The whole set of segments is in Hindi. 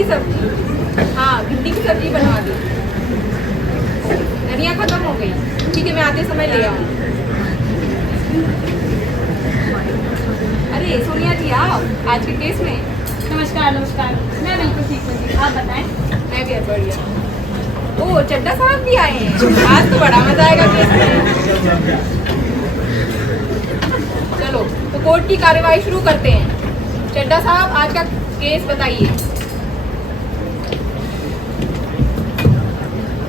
की सब्जी। हाँ, भिंडी की सब्जी बनवा दी। धनिया खत्म हो गई। ठीक है, मैं आते समय ले आऊँ। अरे सोनिया जी, आप आज के केस में। नमस्कार नमस्कार, मैं बिल्कुल ठीक हूँ जी, आप बताएं। मैं भी बढ़िया। ओह, चड्ढा साहब भी आए हैं। आज तो बड़ा मजा आएगा केस में। चलो तो कोर्ट की कार्यवाही शुरू करते हैं। चड्ढा साहब, आज का केस बताइए।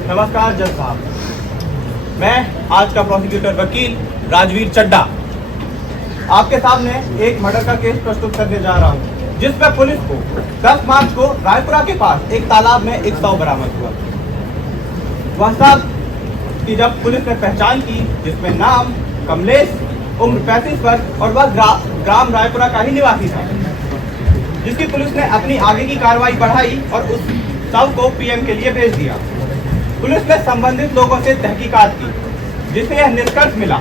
नमस्कार जज साहब, मैं आज का प्रोसिक्यूटर वकील राजवीर चड्ढा आपके सामने एक मर्डर का केस प्रस्तुत करने जा रहा हूं, जिसमें पुलिस को 10 मार्च को रायपुरा के पास एक तालाब में एक शव बरामद हुआ। वह शव की जब पुलिस ने पहचान की, जिसमें नाम कमलेश, उम्र 35 वर्ष और वह ग्राम रायपुरा का ही निवासी था, जिसकी पुलिस ने अपनी आगे की कार्रवाई बढ़ाई और उस शव को पीएम के लिए भेज दिया। पुलिस ने संबंधित लोगों से तहकीकात की, जिससे यह निष्कर्ष मिला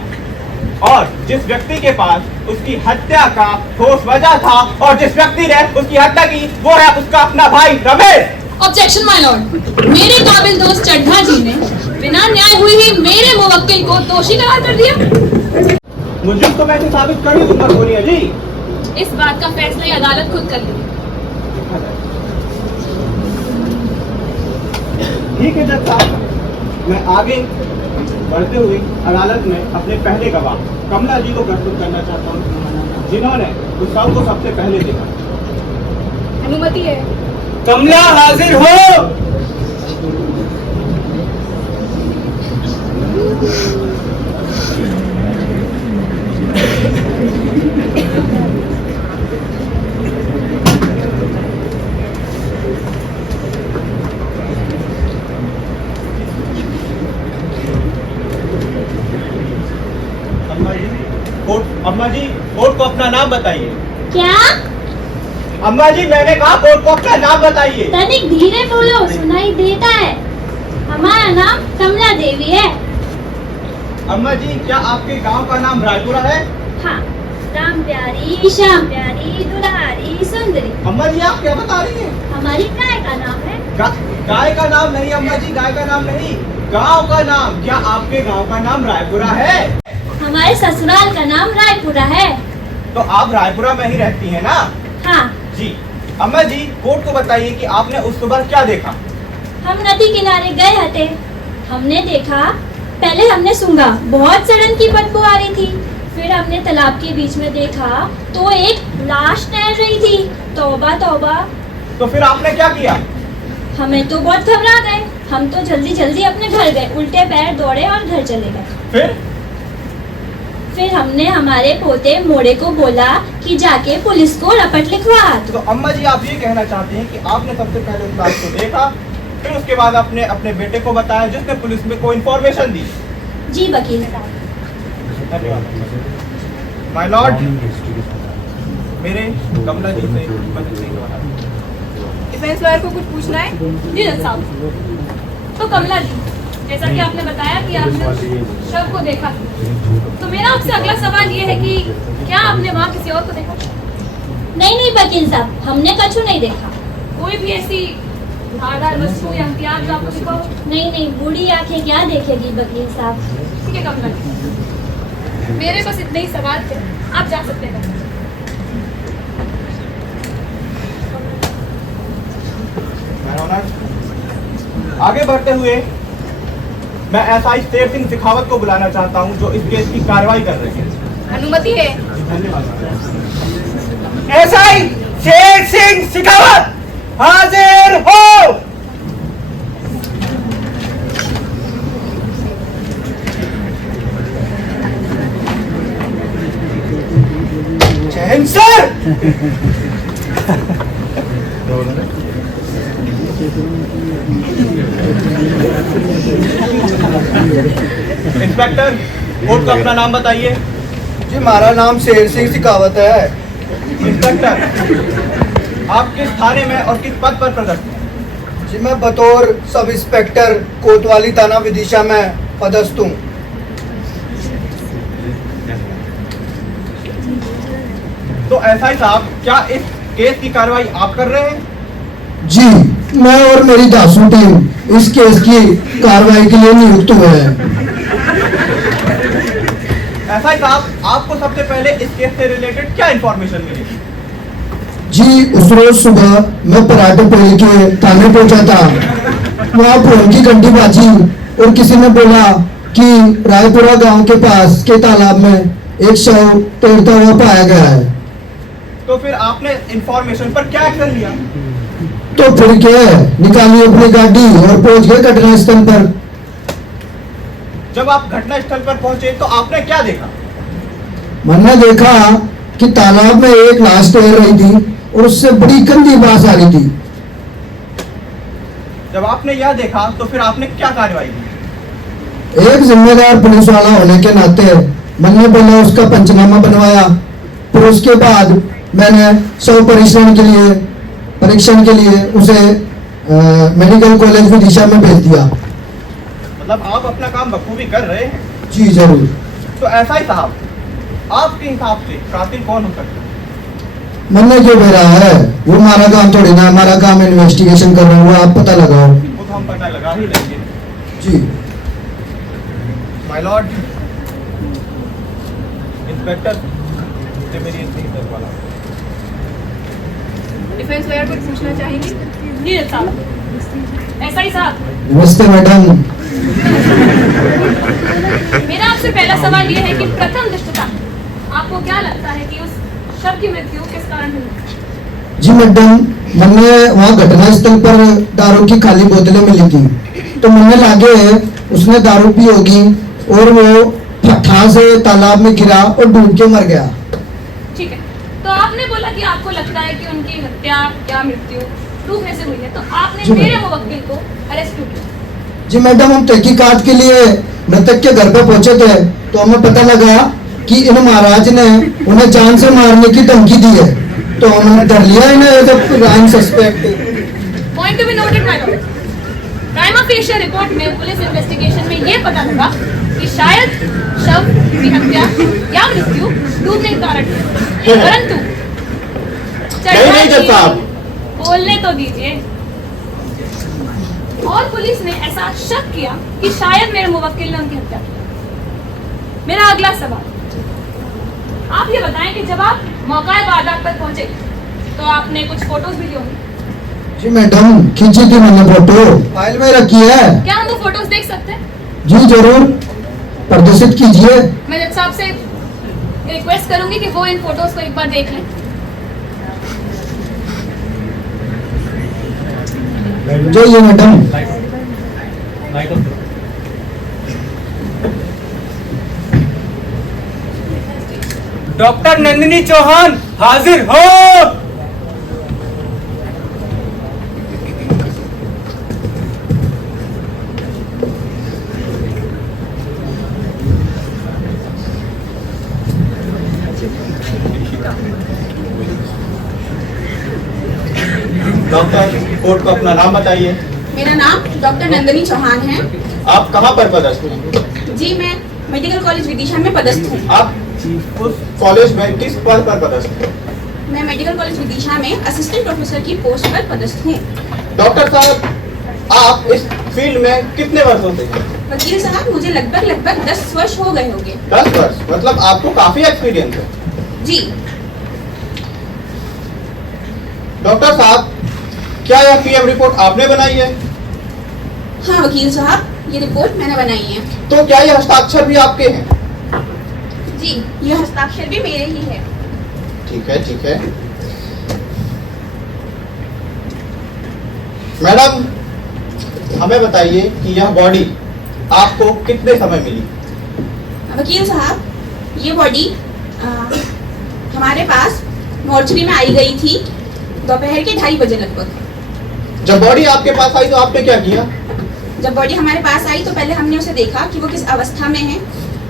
और जिस व्यक्ति के पास उसकी हत्या का ठोस वजह था और जिस व्यक्ति ने उसकी हत्या की, वो है उसका अपना भाई रमेश। ऑब्जेक्शन माय लॉर्ड, मेरे काबिल दोस्त चड्ढा जी ने बिना न्याय हुई ही मेरे मुवक्किल को दोषी करार कर दिया। मुझे तो मैं इसे साबित कर ही दूंगा सोनिया जी। इस बात का फैसला ये अदालत खुद कर लेगी। ठीक है जज साहब, मैं आगे बढ़ते हुए अदालत में अपने पहले गवाह कमला जी को प्रस्तुत करना चाहता हूँ, जिन्होंने उस शव को सबसे पहले देखा। अनुमति है। कमला हाजिर हो। अम्मा जी, कोर्ट को अपना नाम बताइए। क्या? अम्मा जी, मैंने कहा कोर्ट को अपना नाम बताइए। तनिक धीरे बोलो, सुनाई देता है। हमारा नाम कमला देवी है। अम्मा जी, क्या आपके गांव का नाम रायपुरा है? हाँ, राम प्यारी, श्याम प्यारी, दुलारी, सुंदरी। अम्मा जी, आप क्या बता रही हैं? हमारी गाय का नाम है। गाय का नाम नहीं अम्मा जी, गाय का नाम नहीं, गांव का नाम। क्या आपके गांव का नाम रायपुरा है? हमारे ससुराल का नाम रायपुरा है। तो आप रायपुरा में ही रहती हैं ना? हाँ जी। अम्मा जी, कोर्ट को बताइए कि आपने उस सुबह क्या देखा? हम नदी किनारे गए हते। हमने देखा, पहले हमने सूंघा, बहुत सड़न की बदबू आ रही थी। फिर हमने तालाब के बीच में देखा तो एक लाश तैर रही थी। तौबा तौबा। तो फिर आपने क्या किया? हमें तो बहुत घबरा गए। हम तो जल्दी जल्दी अपने घर गए, उल्टे पैर दौड़े और घर चले गए। फिर हमने हमारे पोते मोड़े को बोला कि जाके पुलिस को रपट लिखवा। तो अम्मा जी, आप ये कहना चाहती हैं कि आपने सबसे पहले उस लाश को देखा, फिर उसके बाद आपने अपने बेटे को बताया, जिसने पुलिस में कोई इन्फॉर्मेशन दी? जी वकील साहब। धन्यवाद। माय लॉर्ड, मेरे कमला जी से डिफेंस लॉयर को कुछ पूछना है? जी जज साहब। तो कमला जी, जैसा कि आपने बताया कि आपने शव को देखा, तो मेरा आपसे अगला सवाल ये है कि क्या आपने वहाँ किसी और को देखा? नहीं वकील साहब, हमने कछु नहीं देखा। कोई भी ऐसी धारदार वस्तु या हथियार जो आपको दिखा हो? नहीं, बूढ़ी आंखें क्या देखेगी वकील साहब। ठीक है कमला जी, मेरे बस इतने ही सवाल थे, आप जा सकते हैं। आगे बढ़ते हुए मैं एसआई शेर सिंह शेखावत को बुलाना चाहता हूं, जो इस केस की कार्रवाई कर रहे हैं। अनुमति है। धन्यवाद। एसआई शेर सिंह शेखावत, हाजिर हो। जैन सर। इंस्पेक्टर, कोर्ट को अपना नाम बताइए। जी, हमारा नाम शेर सिंह शेखावत है। इंस्पेक्टर, आप किस थाने में और किस पद पर पदस्थ हैं? जी, मैं बतौर सब इंस्पेक्टर कोतवाली थाना विदिशा में पदस्थ हूँ। तो एसआई साहब, क्या इस केस की कार्रवाई आप कर रहे हैं? जी, मैं और मेरी जासूस टीम इस केस की कार्रवाई के लिए नियुक्त हुए हैं। एसआई साहब, आपको सबसे पहले इस केस से रिलेटेड क्या इंफॉर्मेशन मिली? जी, उस रोज सुबह मैं पराठे पेड़ के थाने पहुंचा था। वहाँ फोन की घंटी बाजी और किसी ने बोला कि रायपुरा गांव के पास के तालाब में एक शव तैरता हुआ पाया गया है। तो फिर आपने इंफॉर्मेशन पर क्या एक्शन लिया? तो फिर क्या है, निकाली अपनी गाड़ी और पहुंच गए घटना स्थल पर। जब आप घटना स्थल पर पहुंचे तो आपने क्या देखा? मैंने देखा कि तालाब में एक लाश तैर रही थी और उससे बड़ी गंदी बास आ रही थी। जब आपने यह देखा तो फिर आपने क्या कार्रवाई की? एक जिम्मेदार पुलिस वाला होने के नाते मैंने पहले उसका पंचनामा बनवाया, फिर उसके बाद मैंने शव परीक्षण के लिए उसे मेडिकल कॉलेज विदिशा में भेज दिया। मतलब आप अपना काम बखूबी कर रहे हैं। जी जरूर। तो एसआई साहब, आपके हिसाब से कातिल कौन हो सकता है? मरने क्यों दे रहा है? वो हमारा काम थोड़ी ना, हमारा काम इन्वेस्टिगेशन कर रहा हूँ, आप पता लगाओ। वो तो हम पता लगा ही लेंगे। जी माय लॉर्ड, इंस्पेक्टर से मेरी इतनी वाला। डिफेंस लॉयर कुछ पूछना चाहेंगे? जी साहब, ऐसा ही साहब, नमस्ते मैडम। मेरा आपसे पहला सवाल ये है कि प्रथम दृष्टता आपको क्या लगता है कि उस शव की मृत्यु किस कारण हुई? जी मैडम, मैंने वहाँ घटना स्थल पर दारू की खाली बोतलें मिली थी, तो मैंने लागे उसने दारू पी होगी और वो फट्टा से तालाब में गिरा और डूब के मर गया। ठीक है, तो आपने बोला कि आपको लगता है कि उनकी हत्या या मृत्यु डूबने से हुई है, तो आपने जी मेरे मैडम। मुवक्किल को अरेस्ट क्यों किया? जी मैडम, हम तहकीकात के लिए मृतक के घर पे पहुंचे थे, तो हमें पता लगा कि इन महाराज ने उन्हें जान से मारने की धमकी दी है, तो हमने डर लिया इन्हें as a prime suspect. Point to be noted my lord, prima facie report में पुलिस इन्वेस्टिगेशन में ये पता लगा कि शायद शव की हत्या या मृत्यु डूबने के कारण है, परंतु नहीं, जज साहब। बोलने तो दीजिए। और पुलिस ने ऐसा शक किया कि शायद मेरे मुवक्किल ने उनकी हत्या की। मेरा अगला सवाल, आप ये बताएं कि जब आप मौका वारदात पर पहुंचे तो आपने कुछ फोटोज भी ली होंगी। जी मैडम, खींची थी मैंने फोटो, फाइल में रखी है। क्या हम वो फोटोज देख सकते हैं? जी जरूर, प्रदर्शित कीजिए। मैं जज साहब से रिक्वेस्ट करूंगी कि वो इन फोटोज को एक बार देख लें। जाइए मैडम। डॉक्टर नंदिनी चौहान हाजिर हो। डॉक्टर, कोर्ट को अपना नाम बताइए। मेरा नाम डॉक्टर नंदिनी चौहान है। आप कहाँ पर पदस्थ हैं? जी, मैं मेडिकल कॉलेज विदिशा में पदस्थ हूँ। आप उस कॉलेज में किस पद पर पदस्थ हैं? मैं मेडिकल कॉलेज विदिशा में असिस्टेंट प्रोफेसर की पोस्ट पर पदस्थ हूँ। डॉक्टर साहब, आप इस फील्ड में कितने वर्षों से हैं? वकील साहब, मुझे लगभग 10 वर्ष हो गए होंगे। 10 वर्ष, मतलब आपको काफी एक्सपीरियंस है। जी। डॉक्टर साहब, क्या यह पीएम रिपोर्ट आपने बनाई है? हाँ वकील साहब, ये रिपोर्ट मैंने बनाई है। तो क्या ये हस्ताक्षर भी आपके हैं? जी, ये हस्ताक्षर भी मेरे ही है। ठीक है, ठीक है। मैडम, हमें बताइए कि यह बॉडी आपको कितने समय मिली? वकील साहब, ये बॉडी हमारे पास मॉर्चरी में आई गई थी दोपहर के 2:30 बजे लगभग। जब बॉडी आपके पास आई तो आपने क्या किया? जब बॉडी हमारे पास आई तो पहले हमने उसे देखा कि वो किस अवस्था में है,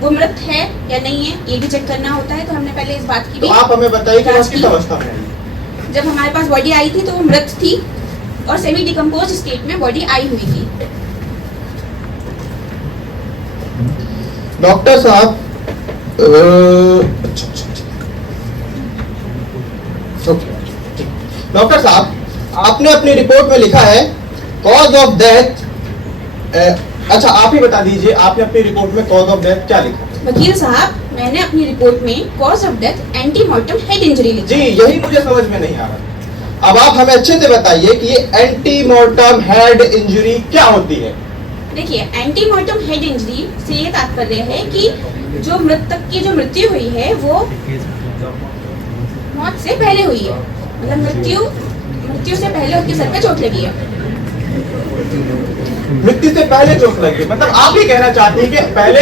वो मृत है या नहीं है, ये भी चेक करना होता है। तो हमने पहले इस बात की तो भी आप हमें बताइए कि वह जांच किस की। अवस्था में है? जब हमारे पास बॉडी आई थी तो वो मृत थी और सेमी डिकम्पोज स्टेट में बॉडी आई हुई थी। डॉक्टर साहब, डॉक्टर साहब, आपने अपनी रिपोर्ट में लिखा है कॉज ऑफ डेथ। अच्छा, आप ही बता दीजिए, आपने अपनी रिपोर्ट में कॉज ऑफ डेथ क्या लिखा? वकील साहब, मैंने अपनी रिपोर्ट में cause of death antemortem head injury लिखी। जी, यही मुझे समझ में नहीं आ रहा। अब आप हमें अच्छे से बताइए कि ये एंटीमॉर्टम हेड इंजरी क्या होती है? देखिए, एंटीमॉर्टम हेड इंजरी से ये तात्पर्य है कि जो मृतक की जो मृत्यु हुई है वो मौत से पहले हुई है, मतलब मृत्यु से पहले उसके सर पे चोट लगी है। मृत्यु से पहले चोट लगी, मतलब आप ही कहना चाहती हैं कि पहले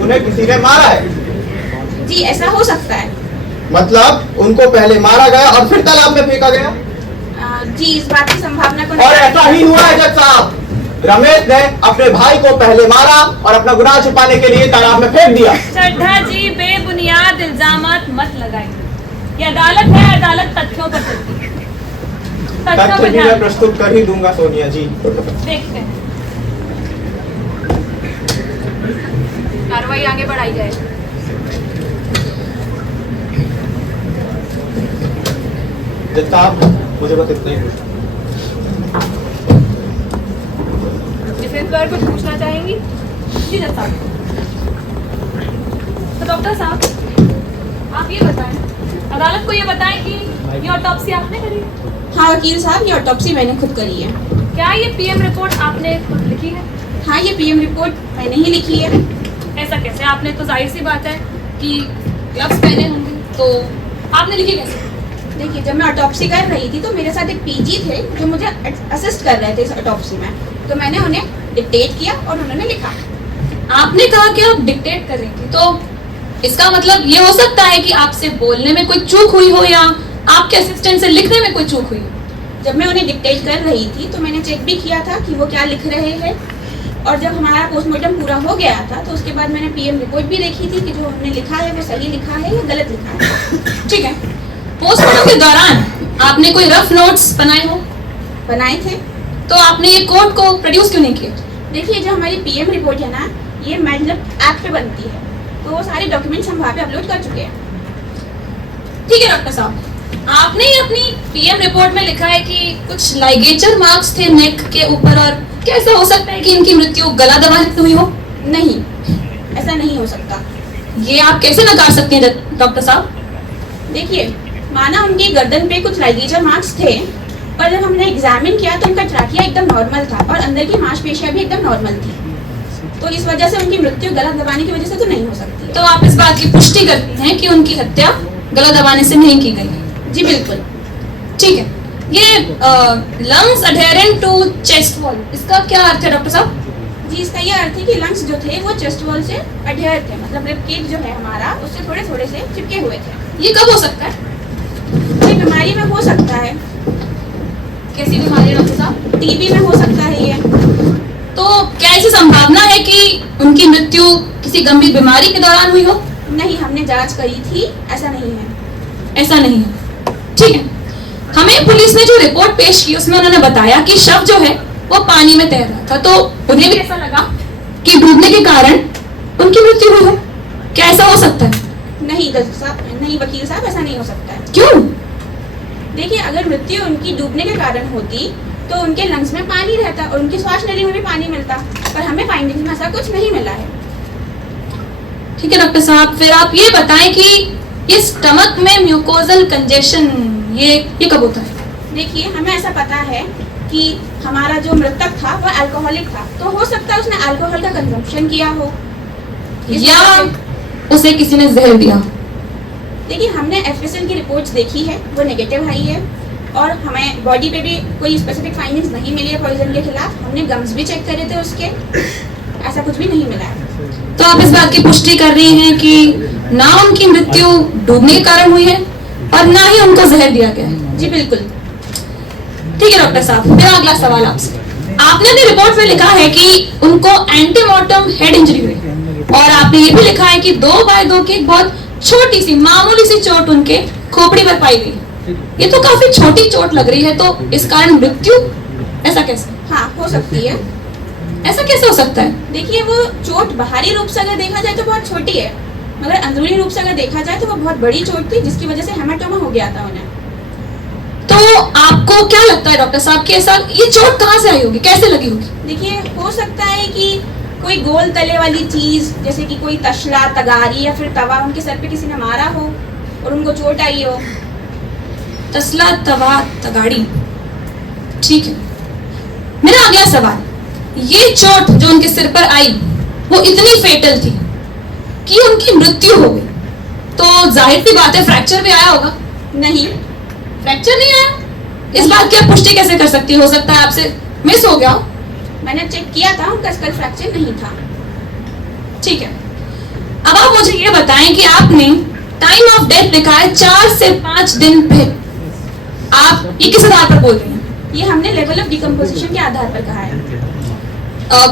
उन्हें किसी ने मारा है? जी, ऐसा हो सकता है। मतलब उनको पहले मारा गया और फिर तालाब में फेंका गया? जी, इस बात की संभावना को और ऐसा ही हुआ है जज साहब। रमेश ने अपने भाई को पहले मारा और अपना गुनाह छिपाने के लिए तालाब में फेंक दिया। चड्ढा जी, बेबुनियाद इल्जामात मत लगाइए। ये अदालत है, अदालत तथ्यों पर चलती है। तथ्यों तथ्य पर भी ध्यान मैं प्रस्तुत कर ही दूंगा सोनिया जी। देखते हैं, कार्रवाई आगे बढ़ाई जाए। जज साहब, मुझे बस इतना ही पूछना। डिफेंस लॉयर कुछ पूछना चाहेंगी? जी जज साहब। तो डॉक्टर साहब, आप ये बताएं, अदालत को ये बताएं कि ये ऑटोप्सी आपने करी है? हाँ वकील साहब, ये ऑटोप्सी मैंने खुद करी है। क्या ये पीएम रिपोर्ट आपने खुद लिखी है? हाँ, ये पीएम रिपोर्ट मैंने ही लिखी है। ऐसा कैसे? आपने तो जाहिर सी बात है कि ग्लव्स पहने होंगे, तो आपने लिखी कैसे? देखिए, जब मैं ऑटोप्सी कर रही थी तो मेरे साथ एक पीजी थे जो मुझे असिस्ट कर रहे थे इस ऑटोप्सी में, तो मैंने उन्हें डिक्टेट किया और उन्होंने लिखा। आपने कहा कि आप डिक्टेट कर रही थी, तो इसका मतलब ये हो सकता है कि आपसे बोलने में कोई चूक हुई हो या आपके असिस्टेंट से लिखने में कोई चूक हुई हो। जब मैं उन्हें डिक्टेट कर रही थी तो मैंने चेक भी किया था कि वो क्या लिख रहे हैं, और जब हमारा पोस्टमार्टम पूरा हो गया था तो उसके बाद मैंने पीएम रिपोर्ट भी देखी थी कि जो हमने लिखा है वो सही लिखा है या गलत लिखा है। ठीक है, पोस्टमार्टम के दौरान आपने कोई रफ नोट्स बनाए हो? बनाए थे। तो आपने ये कोर्ट को प्रोड्यूस क्यों नहीं किया? देखिए, जो हमारी पीएम रिपोर्ट है ना, ये मतलब ऐप पे बनती है, तो वो सारे डॉक्यूमेंट्स हम वहाँ पे अपलोड कर चुके हैं। ठीक है डॉक्टर साहब, आपने ही अपनी पीएम रिपोर्ट में लिखा है कि कुछ लाइगेचर मार्क्स थे नेक के ऊपर, और कैसा हो सकता है कि इनकी मृत्यु गला दबाने से हुई हो? नहीं, ऐसा नहीं हो सकता। ये आप कैसे नकार सकते हैं डॉक्टर साहब? देखिए, माना उनकी गर्दन पे कुछ लाइगेचर मार्क्स थे, पर जब हमने एग्जामिन किया तो उनका ट्रैकिया एकदम नॉर्मल था और अंदर की मांसपेशियां भी एकदम नॉर्मल थी, तो इस वजह से उनकी मृत्यु गला दबाने की वजह से तो नहीं हो सकती। तो आप इस बात की पुष्टि करती हैं कि उनकी हत्या गला दबाने से नहीं की गई है? जी बिल्कुल। ठीक है, ये lungs adherent to chest wall, इसका क्या अर्थ है डॉक्टर साहब? जी, इसका ये अर्थ है कि लंग्स जो थे वो चेस्ट वॉल से अडेयर थे, मतलब रिब केज जो है हमारा उससे थोड़े थोड़े से चिपके हुए थे। ये कब हो सकता है? ये बीमारी में हो सकता है। कैसी बीमारी है डॉक्टर साहब? टीबी में हो सकता है ये। तो क्या ऐसी संभावना है कि उनकी मृत्यु किसी गंभीर बीमारी के दौरान हुई हो? नहीं, हमने जांच करी थी, ऐसा नहीं है। ऐसा नहीं है। ठीक है, हमें पुलिस ने जो रिपोर्ट पेश की उसमें उन्होंने बताया कि शव जो है वो पानी में तैर रहा था, तो उन्हें भी ऐसा लगा कि डूबने के कारण उनकी मृत्यु हुई हो। क्या ऐसा हो सकता है? नहीं जज साहब, नहीं वकील साहब, ऐसा नहीं हो सकता है। क्यों? देखिए, अगर मृत्यु उनकी डूबने के कारण होती तो उनके लंग्स में पानी रहता और उनकी श्वास नली में भी पानी मिलता, पर हमें फाइंडिंग में ऐसा कुछ नहीं मिला है। ठीक है डॉक्टर साहब, फिर आप ये बताएं कि ये स्टमक में म्यूकोजल कंजेशन ये कब होता है? देखिए, हमें ऐसा पता है कि हमारा जो मृतक था वो अल्कोहलिक था, तो हो सकता है उसने अल्कोहल का कंजम्पशन किया हो या उसे किसी ने जहर दिया। देखिए, हमने एफएसएल की रिपोर्ट्स देखी है, वो नेगेटिव आई है, और हमें बॉडी पे भी कोई स्पेसिफिक फाइंडिंग्स नहीं मिली है पॉइजन के खिलाफ। हमने गम्स भी चेक करे थे उसके, ऐसा कुछ भी नहीं मिला है। तो आप इस बात की पुष्टि कर रही हैं कि ना उनकी मृत्यु डूबने के कारण हुई है और ना ही उनको जहर दिया गया है? जी बिल्कुल। ठीक है डॉक्टर साहब, मेरा अगला सवाल आपसे, आपने अपनी रिपोर्ट में लिखा है कि उनको एंटीमॉर्टम हेड इंजरी हुई, और आपने ये भी लिखा है कि 2x2 की एक बहुत छोटी सी मामूली सी चोट उनके खोपड़ी पर पाई गई। ये तो काफी छोटी चोट लग रही है, तो इस कारण मृत्यु ऐसा कैसे? हाँ, हो सकती है। ऐसा कैसे हो सकता है? देखिए, वो चोट बाहरी रूप से अगर देखा जाए तो बहुत छोटी है, मगर अंदरूनी रूप से अगर देखा जाए तो वो बहुत बड़ी चोट थी जिसकी वजह से हेमाटोमा हो गया था उन्हें। तो आपको आपको क्या लगता है डॉक्टर साहब कि ऐसा ये चोट कहाँ से आई होगी, कैसे लगी होगी? देखिए, हो सकता है कि कोई गोल तले वाली चीज जैसे कि कोई तसला, तगारी या फिर तवा उनके सर पे किसी ने मारा हो और उनको चोट आई हो। तसला, तवा, तगाड़ी, ठीक है। मेरा अगला सवाल, ये चोट जो उनके सिर पर आई वो इतनी फेटल थी कि उनकी मृत्यु हो गई, तो जाहिर सी बात है फ्रैक्चर भी आया होगा। नहीं, फ्रैक्चर नहीं आया, इस बात की आप पुष्टि कैसे कर सकती हो सकता है आपसे मिस हो गया हो। मैंने चेक किया था, उनका स्कल फ्रैक्चर नहीं था। ठीक है, अब आप मुझे ये बताएं कि आपने टाइम ऑफ डेथ लिखा है 4 से 5 दिन पहले, आप ये किस आधार पर बोल रही हैं? ये हमने लेवल ऑफ डिकम्पोजिशन के आधार पर कहा है।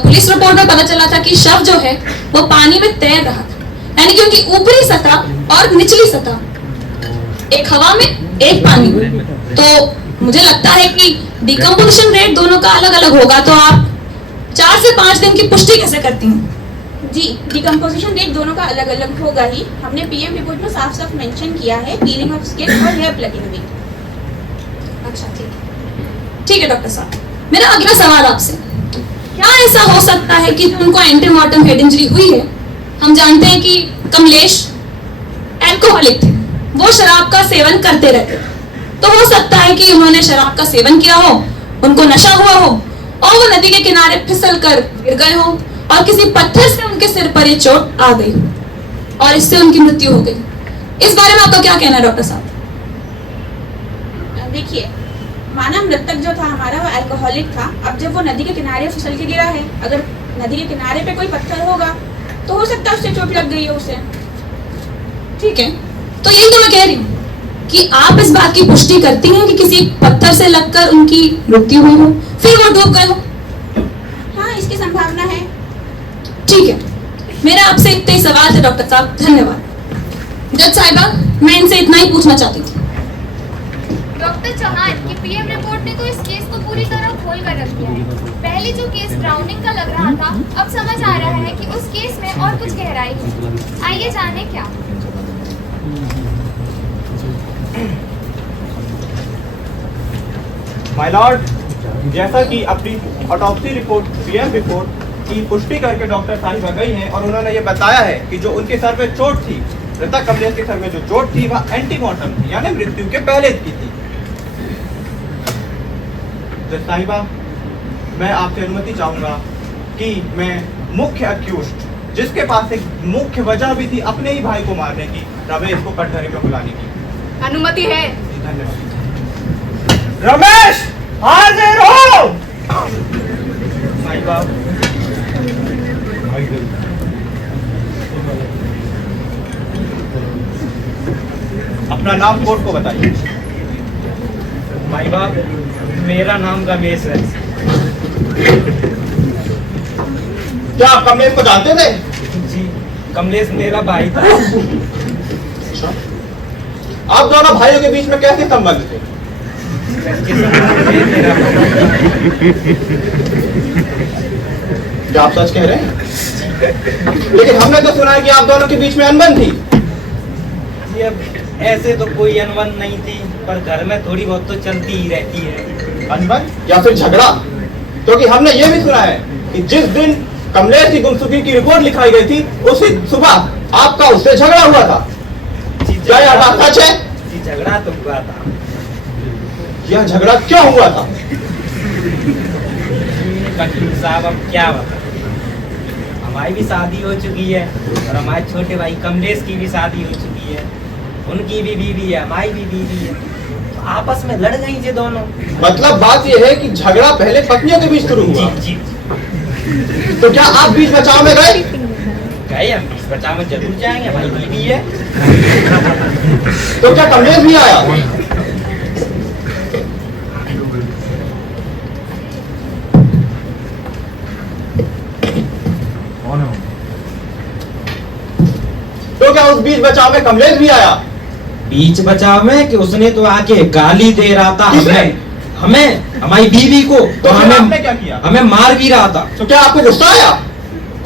पुलिस रिपोर्ट में पता चला था कि शव जो है वो पानी में तैर रहा था, यानी कि उनकी ऊपरी सतह और निचली सतह एक हवा में एक पानी में। तो मुझे लगता है कि डिकम्पोजिशन रेट दोनों का अलग अलग होगा, तो आप 4 से 5 दिन की पुष्टि कैसे करती हैं? जी, डिकम्पोजिशन रेट दोनों का अलग अलग होगा ही। हमने पीएम रिपोर्ट में साफ साफ मेंशन किया है पीलिंग ऑफ स्किन और हेयर प्लगिंग भी। अच्छा, ठीक है डॉक्टर साहब। मेरा अगला सवाल आपसे, क्या ऐसा हो सकता है कि जो उनको एंटीमॉर्टम हेड इंजरी हुई है, हम जानते हैं कि कमलेश अल्कोहलिक थे, वो शराब का सेवन करते रहते, तो हो सकता है कि उन्होंने शराब का सेवन किया हो, उनको नशा हुआ हो और वो नदी के किनारे फिसल कर गिर गए हो और किसी पत्थर से उनके सिर पर ये चोट आ गई और इससे उनकी मृत्यु हो गई। इस बारे में आपका क्या कहना है डॉक्टर साहब? देखिए, माना मृतक जो था हमारा वो अल्कोहलिक था। अब जब वो नदी के किनारे फिसल के गिरा है, अगर नदी के किनारे पे कोई पत्थर होगा तो हो सकता है उससे चोट लग गई हो उसे। ठीक है, तो यही तो मैं कह रही हूँ कि आप इस बात की पुष्टि करती हैं कि किसी पत्थर से लगकर उनकी मृत्यु हुई हो, फिर वो डूब गए हो? हाँ, इसकी संभावना है। ठीक है, मेरा आपसे इतना ही सवाल था डॉक्टर साहब, धन्यवाद। जज साहिबा, मैं इनसे इतना ही पूछना चाहती थी। डॉक्टर चौहान की पीएम रिपोर्ट ने तो इस केस को पूरी तरह खोल कर रख दिया है। पहले जो केस ड्राउनिंग का लग रहा था, अब समझ आ रहा है कि उस केस में और कुछ गहराई है। आइए जाने क्या। माय लॉर्ड, जैसा कि अपनी ऑटोप्सी रिपोर्ट पीएम रिपोर्ट की पुष्टि करके डॉक्टर साहिबा गई हैं और उन्होंने ये बताया है कि जो उनके सर में चोट थी, मृतक कमलेश के सर में जो चोट थी वह एंटीमॉर्टम थी, यानी मृत्यु के पहले की थी। जज साहिबा, मैं आपसे अनुमति चाहूंगा कि मैं मुख्य अक्यूज्ड, जिसके पास एक मुख्य वजह भी थी अपने ही भाई को मारने की, रमेश को कटघरे में बुलाने की। अनुमति है। धन्यवाद। रमेश, हाजिर हो। साहिबा, अपना नाम कोर्ट को बताइए। भाई बाप, मेरा नाम रमेश है। क्या आप कमलेश को जानते थे? जी, कमलेश मेरा भाई था। अच्छा, आप दोनों भाइयों के बीच में कैसे संबंध थे? क्या आप सच कह रहे हैं? लेकिन हमने तो सुना है कि आप दोनों के बीच में अनबन थी। जी, अब ऐसे तो कोई अनबन नहीं थी, पर घर में थोड़ी बहुत तो चलती ही रहती है। अनबन या फिर झगड़ा? क्योंकि हमने ये भी सुना है कि जिस दिन कमलेश की गुमशुदगी की रिपोर्ट लिखाई गई थी, उसी सुबह आपका उससे झगड़ा हुआ था। जी, क्या यह बात सच है? जी, झगड़ा तो हुआ था। यह झगड़ा क्यों हुआ था? वकील साहब, अब क्या बता, हमारी भी शादी हो चुकी है और हमारे छोटे भाई कमलेश की भी शादी हो चुकी है, उनकी भी बीवी है, हमारी भी बीवी है, तो आपस में लड़ गई ये दोनों। मतलब बात यह है कि झगड़ा पहले पत्नियों के बीच शुरू हुआ। जी, तो क्या आप बीच बचाव में गए? गए, हम बीच बचाव में जरूर जाएंगे, हमारी बीवी है। तो क्या कमलेश भी आया? तो क्या उस बीच बचाव में कमलेश भी आया? बीच बचाव में कि उसने तो आके गाली दे रहा था किसे? हमें हमारी बीवी को, तो फिर आपने क्या किया? हमें मार भी रहा था। तो क्या आपको गुस्सा आया?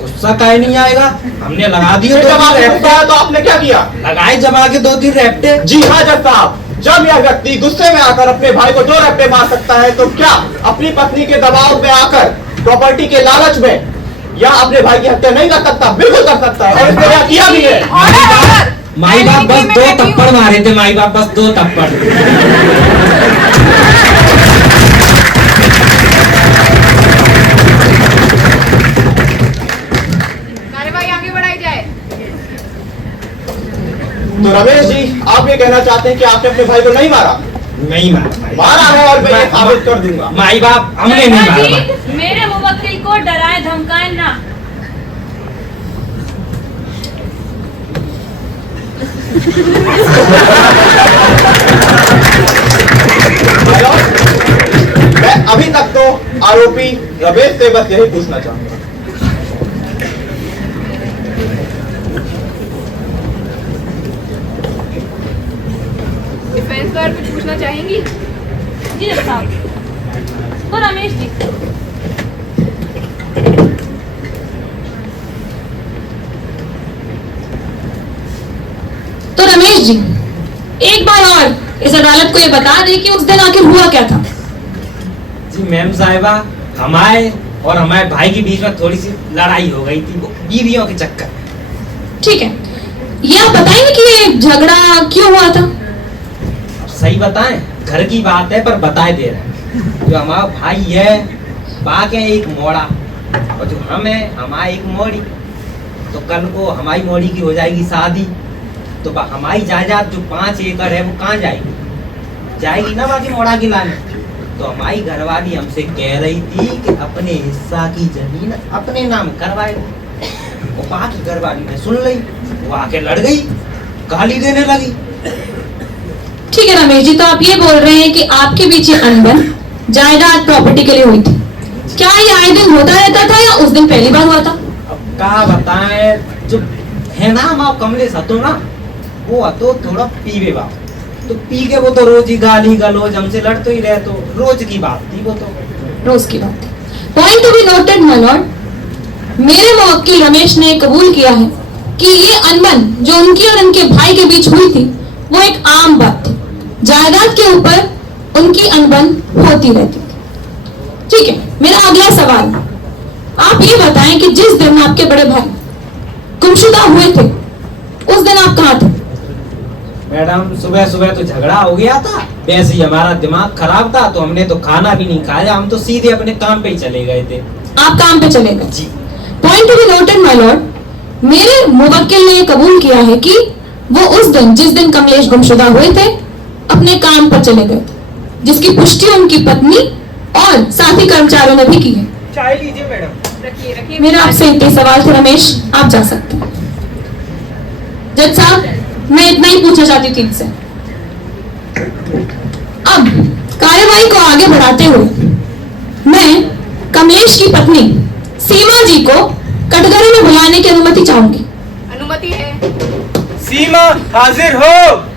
गुस्सा काहे नहीं आएगा, हमने लगा दिए फिर दो जब तीन आपको गुस्सा रैप्टे, आया तो आपने क्या किया? लगाए जमा के 2-3 रैप्टे। जी हाँ जज साहब, जब यह व्यक्ति गुस्से में आकर अपने भाई को 2 रप्टे मार सकता है, तो क्या अपनी पत्नी के दबाव में आकर प्रॉपर्टी के लालच में या अपने भाई की हत्या नहीं कर सकता? बिल्कुल कर सकता है, और इसने यह किया भी है। माई बाप बस 2 थप्पड़ मारे थे, माई बाप बस 2 थप्पड़। कार्यवाही आगे बढ़ाई जाए। तो रमेश जी, आप ये कहना चाहते हैं कि आपने अपने भाई को नहीं मारा? नहीं मारा, मारा है, और मैं ये साबित कर दूंगा। माई बाप हमने नहीं मारा। जी, मेरे मुवक्किल को डराए धमकाए ना। मैं अभी तक तो आरोपी रमेश से बस यही पूछना चाहूंगा, डिफेंस लॉयर कुछ पूछना चाहेंगी? जी जज साहब। तो रमेश जी, तो रमेश जी, एक बार और इस अदालत को ये बता दें कि उस दिन आखिर हुआ क्या था। जी मैम साहिबा, हमारे और हमारे भाई के बीच में थोड़ी सी लड़ाई हो गई थी, वो बीवियों के चक्कर। ठीक है, ये आप बताएंगे कि ये झगड़ा क्यों हुआ था? अब सही बताएं, घर की बात है पर बताए दे रहे हैं। जो हमारा भाई है बाक है एक मोड़ा, और जो हम है हमारा एक मोड़ी। तो कल को हमारी मोड़ी की हो जाएगी शादी, तो हमारी जायदाद जो 5 एकड़ है वो कहाँ जाएगी? जाएगी ना बाकी मोड़ा की लाने। तो हमारी घरवाली हमसे कह रही थी कि अपने हिस्सा की जमीन अपने नाम करवाए। वो बाकी घरवाली ने सुन ली, वो आके लड़ गई, गाली देने लगी। ठीक है रमेश जी, तो आप ये बोल रहे हैं कि आपके बीच ये अनबन जायदाद प्रॉपर्टी के लिए हुई थी। क्या ये आए दिन होता रहता था या उस दिन पहली बार हुआ था? अब क्या बताएं, जो है ना हमारा कमलेश हतो ना, वो हतो थोड़ा पीवे बाप। तो पी के वो तो रोज ही गाली गलौज हमसे लड़ते ही रहे, तो रोज की बात थी वो तो। रोज की बात है। Point to be noted my lord, मेरे मुवक्किल रमेश ने कबूल किया है कि ये अनबन जो उनकी और उनके भाई के बीच हुई थी वो एक आम बात थी। जायदाद के ऊपर उनकी अनबन होती रहती थी। ठीक है, मेरा अगला सवाल, आप ये बताएं कि जिस दिन आपके बड़े भाई गुमशुदा हुए थे उस दिन आप कहाँ थे? मैडम सुबह सुबह तो झगड़ा हो गया था, वैसे ही हमारा दिमाग खराब था, तो हमने तो खाना भी नहीं खाया, हम तो सीधे अपने काम पे ही चले गए थे। आप काम पे चले गए? जी। Point to be noted my lord, मेरे मुवक्किल ने कबूल किया है कि वो उस दिन जिस दिन कमलेश गुमशुदा हुए थे अपने काम पर चले गए थे, जिसकी पुष्टि उनकी पत्नी और साथी कर्मचारियों ने भी की है। चाय लीजिए मैडम। रखिए रखिए। मेरा आपसे इतने सवाल थे रमेश, आप जा सकते हैं। जज साहब, मैं इतना ही पूछना चाहती थी इनसे। अब कार्यवाही को आगे बढ़ाते हुए मैं कमलेश की पत्नी सीमा जी को कटघरे में बुलाने की अनुमति चाहूंगी। अनुमति है। सीमा हाजिर हो।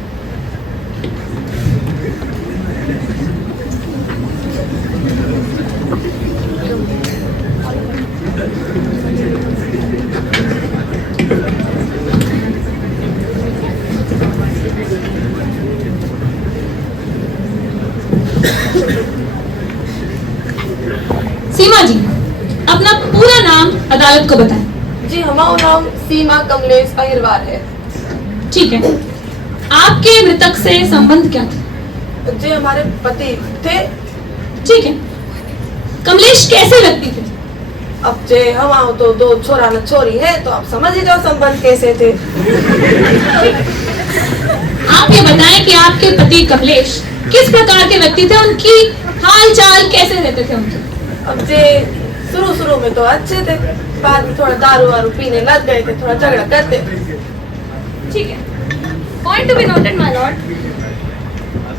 सीमा जी, अपना पूरा नाम अदालत को बताएं। जी, हमारा नाम सीमा कमलेश अहिरवार है। ठीक है, आपके मृतक से संबंध क्या था? जी, हमारे पति थे। ठीक है, कमलेश कैसे व्यक्ति थे? अब जे हम आओ तो 2 छोरा न छोरी है, तो आप समझ ही जाओ संबंध कैसे थे। आप ये बताएं कि आपके पति कमलेश किस प्रकार के व्यक्ति थे, उनकी हाल चाल कैसे रहते थे उनके? अब जे शुरू में तो अच्छे थे, बाद में थोड़ा दारू वारू पीने लग गए थे, थोड़ा झगड़ा करते थे। ठीक है, point to be noted my Lord,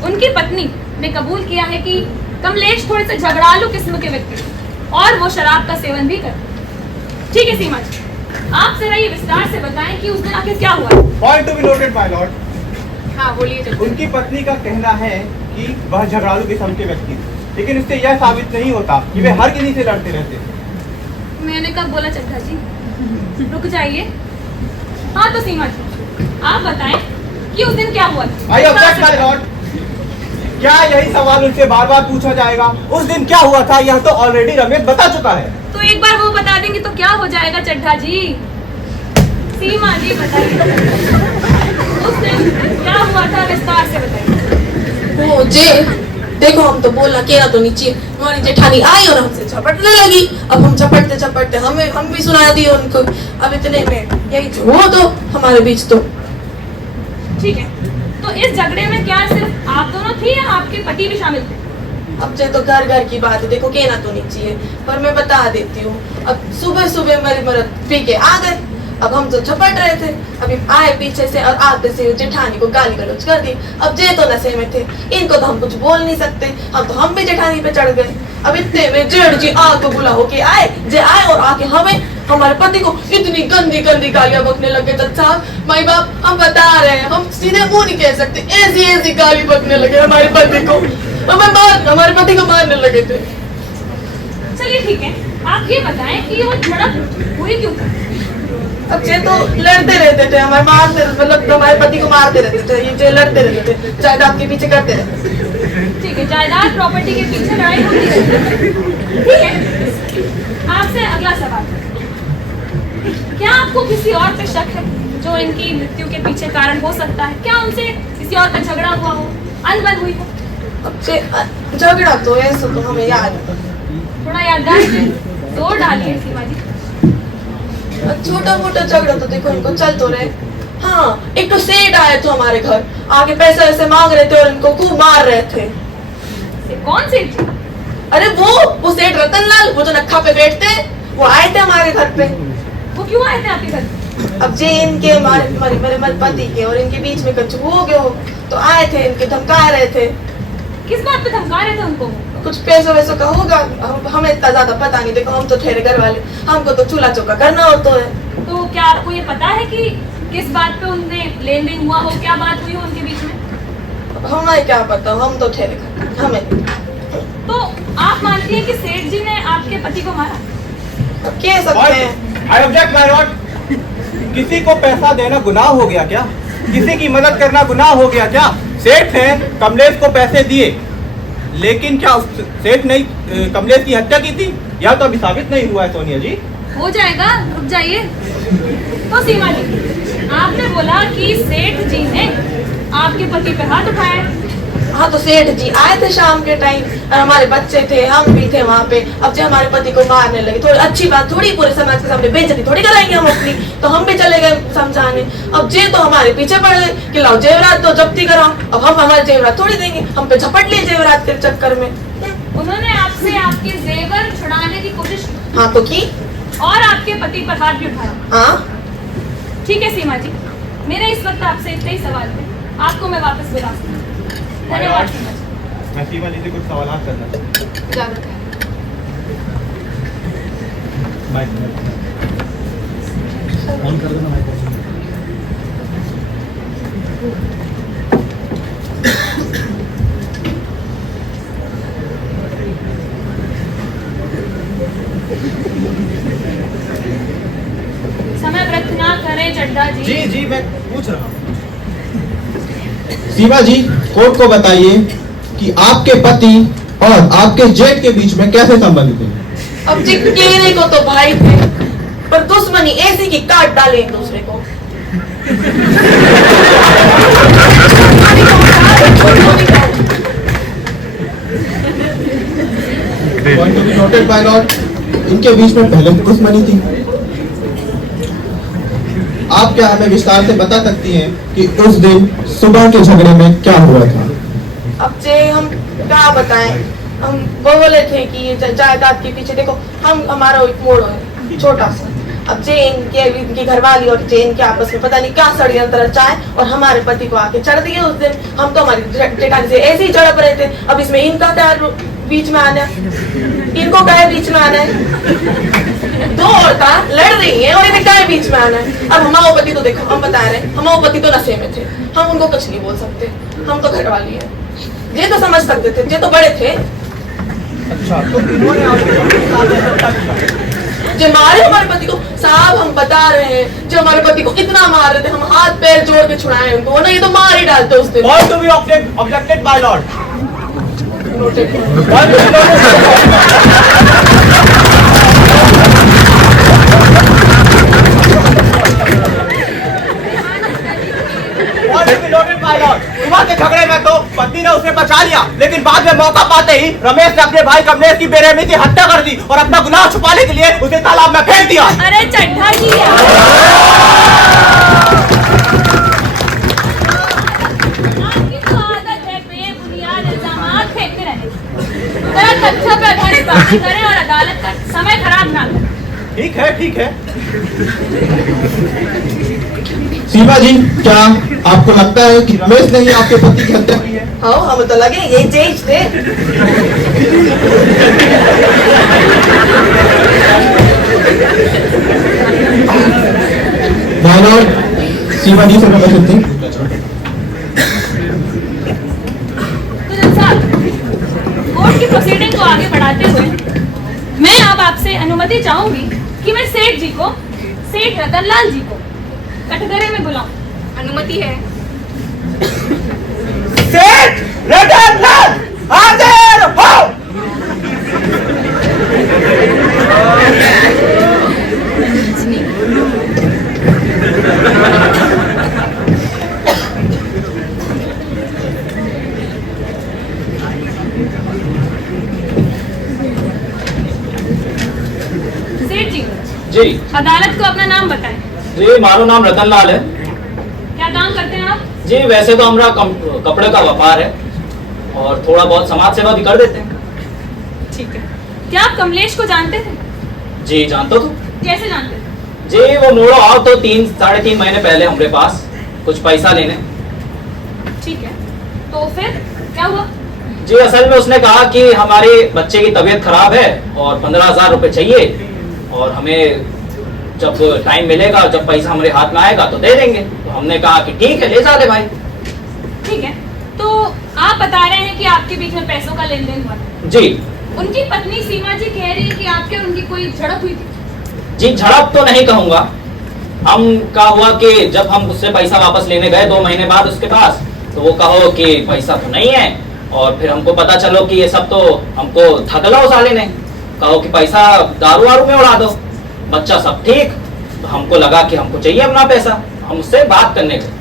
उनकी पत्नी ने कबूल किया है कि कमलेश थोड़े से झगड़ालू किस्म के व्यक्ति थे और वो शराब का सेवन भी करते। ठीक है सीमा जी, आप जरा ये विस्तार से बताएं कि उस दिन आखिर क्या हुआ? Point to be noted my Lord, हाँ बोलिए जज। उनकी पत्नी का कहना है कि वह झगड़ालू किस्म के व्यक्ति थे, लेकिन इससे यह साबित नहीं होता कि वे हर किसी से लड़ते रहते थे। मैंने कब बोला चड्ढा जी? रुक जाइए। हाँ तो सीमा जी, आप बताएं कि उस दिन क्या हुआ था? आई ऑब्जेक्ट माय लॉर्ड, क्या यही सवाल उनसे बार बार पूछा जाएगा? उस दिन क्या हुआ था यह तो ऑलरेडी रमेश बता चुका है। तो एक बार वो बता देंगे तो क्या हो जाएगा चड्ढा जी? सीमा जी बताइए, उस दिन क्या हुआ था विस्तार से बताइए। वो जे देखो, हम तो बोलना केरा तो नीचे हमारी जेठानी आई और हमसे झपटने लगी। अब हम झपटते झपटते हम भी सुना दिए उनको। अब इतने में यही जो वो तो हमारे बीच तो ठीक है, तो इस झगड़े में क्या सिर्फ आप दोनों थी या आपके पति भी शामिल थे? अब जे तो घर घर की बात है, देखो कहना तो नहीं चाहिए पर मैं बता देती हूँ। अब सुबह सुबह मेरी मर्द पी के आ गए। अब हम तो झपट रहे थे, अभी आए पीछे से और आते से जेठानी को गाली गलौज कर दी। अब जे तो नशे में थे, इनको तो हम कुछ बोल नहीं सकते, हम भी जेठानी पे चढ़ गए। अब इतने में जेठ जी आग बुला होके आए, जे आए और आके हमें हमारे पति को इतनी गंदी गंदी गालियां बकने लगे। जज साहब माई बाप हम बता रहे हैं, हम सीधे मुंह नहीं कह सकते, ऐसी ऐसी गाली बकने लगे हमारे पति को। हमारे पति को मारने लगे थे। चलिए ठीक है, आप ये बताएं कि वो झड़प हुई क्यों थी? अब ये तो लड़ते रहते थे, हमारे मारते मतलब हमारे पति को मारते रहते थे, ये जो लड़ते रहते थे, जायदाद के पीछे करते रहते थे। ठीक है, जायदाद प्रॉपर्टी के पीछे लड़ाई होती रहती है। ठीक है, आपसे अगला सवाल, क्या आपको किसी और पे शक है जो इनकी मृत्यु के पीछे कारण हो सकता है? क्या उनसे किसी और का झगड़ा हुआ हो, अनबन हुई हो? अब से झगड़ा तो ऐसा तो हमें याद है, थोड़ा याददाश्त जोर डालिए सीमा जी। छोटा मोटा झगड़ा तो देखो इनको चल तो रहे। हाँ, एक तो सेठ आए थे हमारे घर, आके पैसे वैसे मांग रहे थे और इनको खूब मार रहे थे। कौन सेठ? अरे वो सेठ रतनलाल, वो जो नक्खा पे बैठते, वो आए थे हमारे घर पे। वो क्यों आए थे आपके घर? अब जे इनके मेरे पति के और इनके बीच में कुछ हो गया हो तो आए थे, इनके धमका रहे थे। किस बात पे धमका रहे थे उनको? कुछ पैसों वैसों का होगा, हमें इतना ज्यादा पता नहीं। देखो हम तो ठहरे घर वाले, हमको तो चूल्हा चौका करना होता है। तो क्या आपको ये पता है कि किस बात पे उनने लेन देन हुआ हो, क्या बात हुई हो उनके बीच में? हमें क्या पता, हम तो ठहरे घर, हमें। तो आप मानती हैं कि सेठ जी ने आपके पति को मारा? कह सकते हैं। I object, my lord। किसी को पैसा देना गुनाह हो गया क्या? किसी की मदद करना गुनाह हो गया क्या? सेठ ने कमलेश को पैसे दिए, लेकिन क्या उस सेठ ने कमलेश की हत्या की थी? यह तो अभी साबित नहीं हुआ है सोनिया जी। हो जाएगा, रुक जाइए। तो सीमा जी, आपने बोला कि सेठ जी ने आपके पति पे हाथ उठाया। हाँ, तो सेठ जी आए थे शाम के टाइम और हमारे बच्चे थे, हम भी थे वहाँ पे। अब जब हमारे पति को मारने लगे, थोड़ी अच्छी बात थोड़ी, पूरे समाज के सामने बेइज्जती थोड़ी कराएंगे हम अपनी, तो हम भी चले गए समझाने। अब जे तो हमारे पीछे पड़ गए कि लाओ जेवरात तो जब्ती कराओ। अब हम हमारे जेवरात थोड़ी देंगे, हम पे झपट लिए जेवरात के चक्कर में। उन्होंने आपसे आपके जेवर छुड़ाने की कोशिश की? हाँ तो की, और आपके पति पर हाथ भी उठाया? हाँ। ठीक है सीमा जी, मेरे इस वक्त आपसे इतने ही सवाल थे, आपको मैं वापस बुला सकती हूँ। धन्यवाद सीमा जी। मैं सीमा जी से कुछ सवाल करना चाहता हूँ। ऑन कर देना माइक। समय व्यर्थ ना करें चड्ढा जी। जी जी मैं पूछ रहा हूँ। सीमा जी, कोर्ट को बताइए कि आपके पति और आपके जेठ के बीच में कैसे संबंध थे? अब जी केरे को तो भाई थे, पर दुश्मनी ऐसी की काट डाले एक दूसरे को। Point to be noted bye Lord, इनके बीच में पहले भी दुश्मनी थी। आप क्या हमें विस्तार से बता सकती हैं कि उस दिन सुबह के झगड़े में क्या हुआ था? अब जे हम क्या बताएं, हम बोले थे कि ये जायदाद के पीछे देखो, हम हमारा एक मोड़ है छोटा सा। अब जे इनकी घरवाली और जे इनके आपस में पता नहीं क्या षड्यंत्र रचाए और हमारे पति को आके चढ़ दिए उस दिन। हम तो हमारी जेठानी से ऐसे ही झड़प रहे थे। अब इसमें इनका क्या बीच में आना, इनको क्या बीच में आना है? दो औरतें लड़ रही हैं और इन्हें क्या बीच में आना है? अब हमारे पति तो देखो, हम बता रहे हैं हमारे पति तो नशे में थे, हम उनको कुछ नहीं बोल सकते, हम तो घरवाली हैं। ये तो समझ सकते थे, ये तो बड़े थे। अच्छा, तो इन्होंने जो मारे हमारे पति को, साहब हम बता रहे हैं, जो हमारे पति को इतना मार रहे थे, हम हाथ पैर जोड़ के छुड़ाए उनको, वरना ये तो मार ही डालते उस दिन। Point to be objected by lord। सुबह के झगड़े में तो पत्नी ने उसे बचा लिया, लेकिन बाद में मौका पाते ही रमेश ने अपने भाई कमलेश की बेरहमी से हत्या कर दी और अपना गुनाह छुपाने के लिए उसे तालाब में फेंक दिया। अरे चड्ढा जी, आपकी तो आदत है बेबुनियाद इल्जामात फेंकते रहने की। जरा तथ्यों पर आधारित बातें करें और अदालत का समय खराब ना करें। ठीक है, ठीक है। सीमा जी, क्या आपको लगता है कि रमेश ने ही आपके पति की हत्या की है? हाँ, हम तो लगे ये जेज थे। माय लॉर्ड, सीमा जी से प्रश्न थी। तो जज साहब, कोर्ट की प्रोसीडिंग को आगे बढ़ाते हुए मैं अब आपसे अनुमति चाहूंगी कि मैं सेठ जी को, सेठ रतनलाल जी को कटघरे में बुलाऊं। अनुमति है। सेठ रतनलाल हाजिर हो। सेठ जी, जी अदालत को अपना नाम बताएं। जी, मारो नाम रतनलाल है। क्या काम करते हैं आप? जी, वैसे तो हमारा कपड़े का व्यापार है और थोड़ा बहुत समाज सेवा भी कर देते हैं। ठीक है। क्या आप कमलेश को जानते थे? जी, जानता तो। कैसे जानते थे? जी, वो मोड़ो आओ तो 3-3.5 महीने पहले हमारे पास कुछ पैसा लेने। ठीक है, तो फिर क्या हुआ? जी, असल में उसने कहा कि हमारे बच्चे की तबीयत खराब है और 15,000 रुपए चाहिए और हमें जब टाइम मिलेगा, जब पैसा हमारे हाथ में आएगा तो दे देंगे। तो हमने कहा कि ठीक है, ले जा ले भाई। ठीक है, तो आप बता रहे हैं कि आपके बीच में पैसों का लेन देन हुआ। जी उनकी पत्नी सीमा जी कह रही है कि आपके और उनकी कोई झड़प हुई थी। जी, झड़प तो नहीं कहूंगा। हम क्या हुआ कि जब हम उससे पैसा वापस लेने गए 2 महीने बाद उसके पास, तो वो कहो कि पैसा तो नहीं है और फिर हमको पता चलो कि ये सब तो हमको ठगला उस साले ने। कहो कि पैसा दारू वारू में उड़ा दो, बच्चा सब ठीक। तो हमको लगा कि हमको चाहिए अपना पैसा, हम उससे बात करने गए।